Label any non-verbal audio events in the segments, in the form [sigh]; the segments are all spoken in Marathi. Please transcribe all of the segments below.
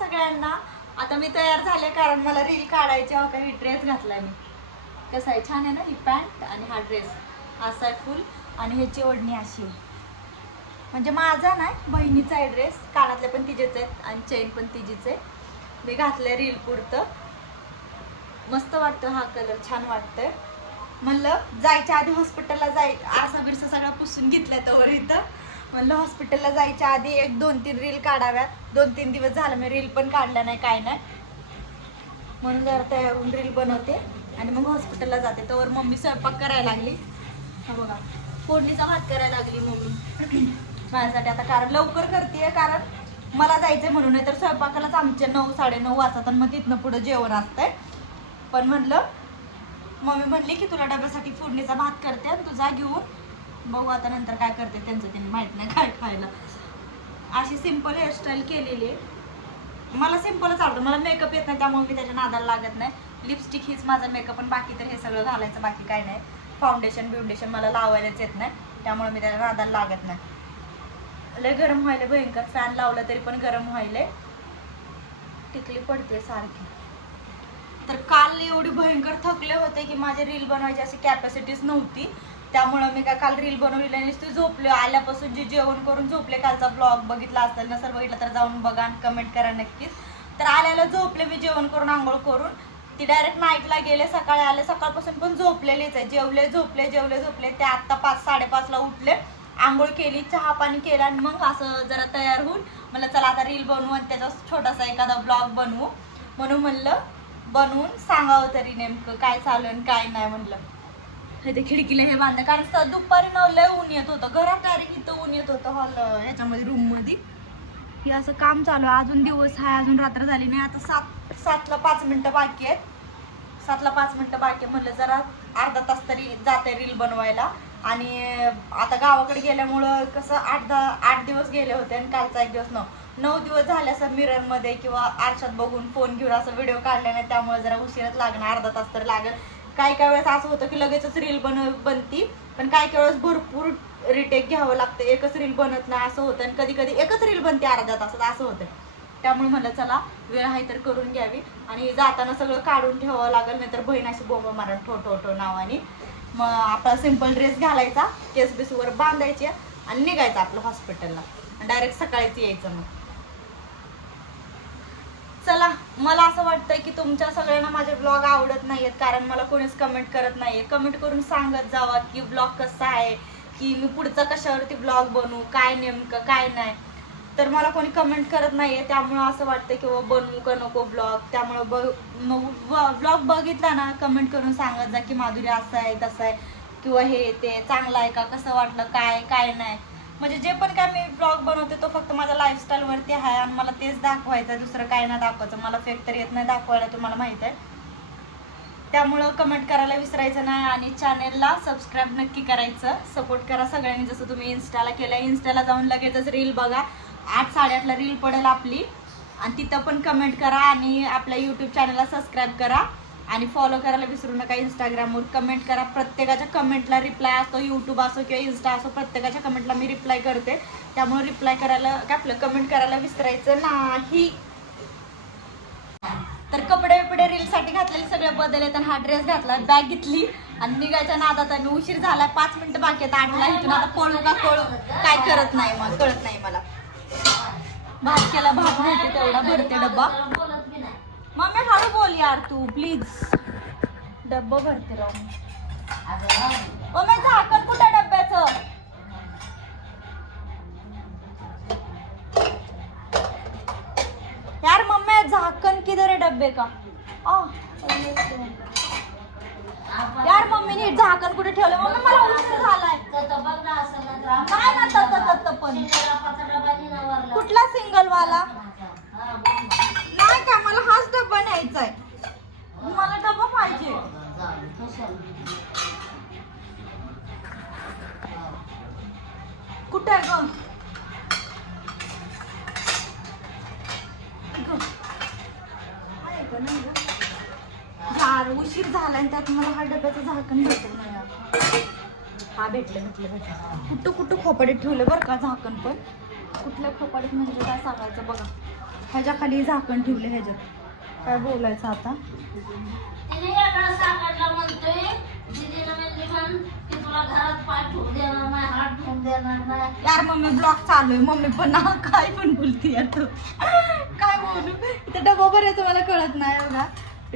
सगळ्यांना. आता मी तयार झाले कारण मला रील काढायची हो काही ड्रेस घातलाय मी. कसा आहे? छान आहे ना ही पॅन्ट आणि हा ड्रेस असा आहे फुल आणि ह्याची ओढणी अशी आहे. म्हणजे माझा नाही बहिणीचा आहे ड्रेस कानातले पण तिचेच आहेत आणि चेन पण तिचीच आहे. मी घातलंय रील पुरतं. मस्त वाटतं हा कलर छान वाटतंय. म्हणलं जायच्या आधी हॉस्पिटलला जाय आरसा बिरसा सगळा पुसून घेतलाय तवर इथं. म्हणलं हॉस्पिटलला जायच्या आधी एक दोन तीन रील काढाव्यात. दोन तीन दिवस झालं मी रील पण काढल्या नाही काय नाही. म्हणून जरा तयार होऊन रील बनवते. आणि मग हॉस्पिटलला जाते. तर मम्मी स्वयंपाक करायला लागली. हा बघा. फोडणीचा भात करायला लागली मम्मी. [clears throat] माझ्यासाठी आता कारण लवकर करते कारण मला जायचं म्हणून. नाही तर स्वयंपाकालाच आमचे नऊ साडेनऊ वाजतात आणि मग तिथनं पुढं जेवण असतंय. पण म्हणलं मम्मी म्हणली की तुला डब्यासाठी फोडणीचा भात करते आणि तुझा घेऊन बघू आता नंतर काय करते त्यांचं त्यांनी माहीत नाही काय खायला. अशी सिंपल हेअरस्टाईल केलेली आहे. मला सिंपलच आवडतं. मला मेकअप येत नाही त्यामुळे मी त्याच्या नादाला लागत नाही. लिपस्टिक हीच माझा मेकअप पण बाकी तर हे सगळं घालायचं बाकी काय नाही. फाउंडेशन बिउंडेशन मला लावायलाच येत नाही. त्यामुळे मी त्याच्या नादाला लागत नाही. लय गरम व्हायला भयंकर. फॅन लावला तरी पण गरम व्हायले टिकली पडते सारखी. तर काल एवढी भयंकर थकले होते की माझे रील बनवायची अशी कॅपॅसिटीच नव्हती. त्यामुळं मी काय काल रील बनवली नाही नुसती झोपले आल्यापासून जे जेवण करून झोपले कालचा ब्लॉग बघितला असेल नसेल बघितला तर जाऊन बघा आणि कमेंट करा नक्कीच. तर आल्याला झोपले मी जेवण करून आंघोळ करून. ती डायरेक्ट नाईटला गेले सकाळी आले सकाळपासून पण झोपलेलीच आहे. जेवले झोपले जेवले झोपले ते आत्ता पाच साडेपाचला उठले. आंघोळ केली चहा पाणी केला आणि मग असं जरा तयार होऊन म्हणलं चला आता रील बनवू आणि त्याचा छोटासा एखादा ब्लॉग बनवू. म्हणून म्हणलं बनवून सांगावं तरी नेमकं काय चालू आणि काय नाही म्हणलं. हे ते खिडकीला हे बांधलं. कारण दुपारी ना लय ऊन येत होतं. घरात डायरेक्ट इथं ऊन येत होतं हॉल ह्याच्यामध्ये रूममध्ये. हे असं काम चालू आहे. अजून दिवस आहे अजून रात्र झाली नाही. आता सात सातला पाच मिनिटं बाकी आहेत. सातला पाच मिनिटं बाकी आहे म्हणलं जरा अर्धा तास तरी जाते रील बनवायला. आणि आता गावाकडे गेल्यामुळं कसं आठ दहा आठ दिवस गेले होते आणि कालचा एक दिवस नऊ नऊ दिवस झाले असं मिररमध्ये किंवा आरशात बघून फोन घेऊन असं व्हिडिओ काढले नाही. त्यामुळे जरा उशीरच लागणार. अर्धा तास तर लागेल. काही काही वेळेस असं होतं की लगेचच रील बन बनती पण काही काही वेळेस भरपूर रिटेक घ्यावं लागतं. एकच रील बनत नाही असं होतं. आणि कधी कधी एकच रील बनते अर्ध्या तासात असं होतं. त्यामुळे म्हणलं चला वेळ आहे तर करून घ्यावी. आणि जाताना सगळं काढून ठेवावं लागेल नाहीतर बहीण अशी बोंब मारण ठो ठो ठो नावाने. मग आपला सिंपल ड्रेस घालायचा केस बिसवर बांधायचे आणि निघायचं आपलं हॉस्पिटलला डायरेक्ट सकाळीच यायचं मग. चला मला असं वाटतंय की तुमच्या सगळ्यांना माझे ब्लॉग आवडत नाहीयेत कारण मला कोणीच कमेंट करत नाहीये. कमेंट करून सांगत जावा की ब्लॉग कसा आहे की मी पुढचा कशावरती ब्लॉग बनवू काय नेमकं काय नाही. तर मला कोणी कमेंट करत नाहीये त्यामुळं असं वाटतं की बाबा बनवू का नको ब्लॉग त्यामुळं बघ ब्लॉग बघितला ना कमेंट करून सांगत जा की माधुरी असं आहे तसं आहे किंवा हे ते चांगलं आहे का कसं वाटलं काय काय नाही. म्हणजे जे पण काय मी ब्लॉग बनवते तो फक्त माझ्या लाईफस्टाईल वरती आहे आणि मला तेच दाखवायचं आहे, दुसरं काय नाही दाखवायचं. मला फेक तर येत नाही दाखवायला तुम्हाला माहीत आहे. त्यामुळं कमेंट करायला विसरायचं नाही आणि चॅनेलला सबस्क्राईब नक्की करायचं. सपोर्ट करा सगळ्यांनी. जसं तुम्ही इन्स्टाला केलं इन्स्टाला जाऊन लगेचच रील बघा. आठ साडेआठला रील पडेल आपली. आणि तिथं पण कमेंट करा आणि आपल्या यूट्यूब चॅनलला सबस्क्राईब करा. आणि फॉलो करायला विसरू नका इंस्टाग्रामवर कमेंट करा. प्रत्येकाच्या कमेंटला रिप्लाय असतो यूट्यूब असो किंवा इन्स्टा असो प्रत्येकाच्या कमेंटला मी रिप्लाय करते. त्यामुळे रिप्लाय करायला काय आपलं कमेंट करायला विसरायचं नाही. तर कपडे बिपडे रीलसाठी घातलेले सगळे बदल आहेत आणि हा ड्रेस घातला बॅग घेतली आणि निघायच्या नादात आणि उशीर झाला. पाच मिनिटं बाकी आहेत. आठला इथून आता पळू का कळू काय करत नाही मग कळत नाही मला. भात केला भात नव्हते तेवढा भरते डब्बा. मम्मी हळू बोल यार तू प्लीज डब्बा भरते राहून ओ मी झाकण कुठं डब्याचं? यार मम्मी झाकण किधर है डब्बे का? आ, यार मम्मी नीट झाकण कुठे ठेवलं? मम्मी मला उशीर झालाय. काय ना तत्त पण. कुठला सिंगल वाला नाही काय मला हाच डब्बा न्यायचा आहे मला डब्बा पाहिजे कुठे आहे ग ग. का नाही? झाड उशीर झाला आणि त्यात मला हा डब्याचं झाकण भेटत नाही. हा भेटलं भेटलं भेटलं कुठं कुठं खोपाडीत ठेवलं बरं का झाकण पण कुठल्या खोपाडीत म्हणजे काय सांगायचं बघा ह्याच्या खाली झाकण ठेवले ह्याच्यात काय बोलायचं आता घरात पाय ठेवून देणार नाही हात ठेवून देणार नाही यार मम्मी ब्लॉग चालू आहे. मम्मी पण ना काय पण बोलती यार तू काय बोलू? इथं डबा भरायचं मला कळत नाही बघा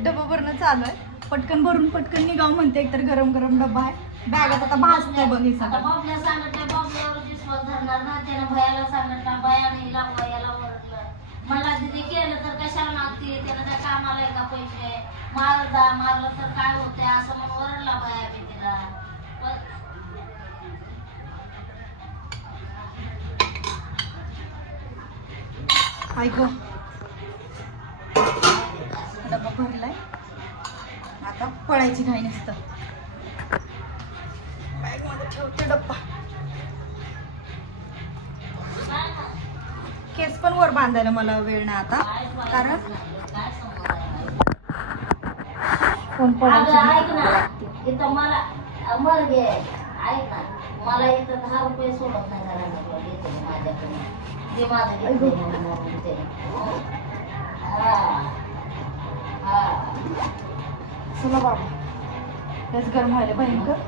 डबा भरणं चालू आहे. पटकन भरून पटकन निघाव म्हणते एकतर गरम गरम डबा आहे. बॅगात आता भाजते बघ हे आता सगळं बाबल्या सांगितलं बाबल्यावर विश्वास धरणार ना त्यानं भयाला सांगितलं भयाने हिला भयाला ओरडलं. मला दिदी केलं तर कशाला मागते त्यानं त्या कामाला आहे का पैसे मारदा मारलं तर काय होतंय? असं मग ओरडला भया मी तिला पण ऐक डबा भरलाय आता पळायची घाई नसतं. बॅगमध्ये ठेवते डब्बा. केस पण वर बांधायला मला वेळ नाही आता कारण ऐक पडायची गे ऐक ना मला इथं दहा रुपये सोडत नाही घराला ते माझं घेतलंय म्हणून म्हणून ते. हा. चला बाबा. तेच गरम व्हायला भयंकर.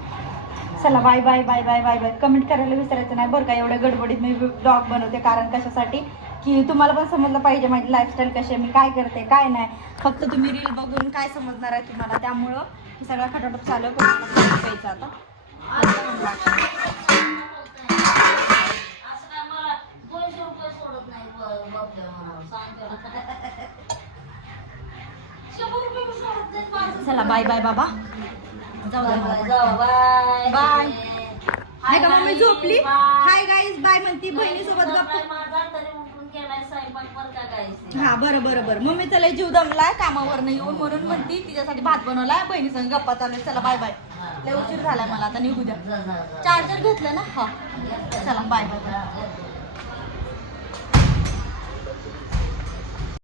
चला bye bye bye bye bye bye. Comment करायला विसरायचं नाही बरं का एवढ्या गडबडीत मी ब्लॉग बनवते. कारण कशासाठी? की तुम्हाला पण समजलं पाहिजे माझी लाईफस्टाईल कशी आहे मी काय करते काय नाही. फक्त तुम्ही रील बघून काय समजणार आहे तुम्हाला? त्यामुळं हे सगळं खटाटप चालू आहे प्यायचं आता. चला बाय बाय बाबा जाऊ बाय बाय, जाऊ, बाय. बाय. हाय नाही का मम्मी झोपली हाय गाईज बाय म्हणती बहिणीसोबत सोबत गप्पा नाही, माझा तरी उठून केलाय स्वयंपाक बरं का guys? हा बरं बरं बरं. मम्मी चला जीव दमलाय कामावरनं येऊन म्हणून म्हणती तिच्यासाठी भात बनवलाय बहिणी संग गप्पा चालू. चला बाय बाय लय उशीर झालाय मला. आता निघू द्या. चार्जर घेतलं ना? हा. चला बाय बाय.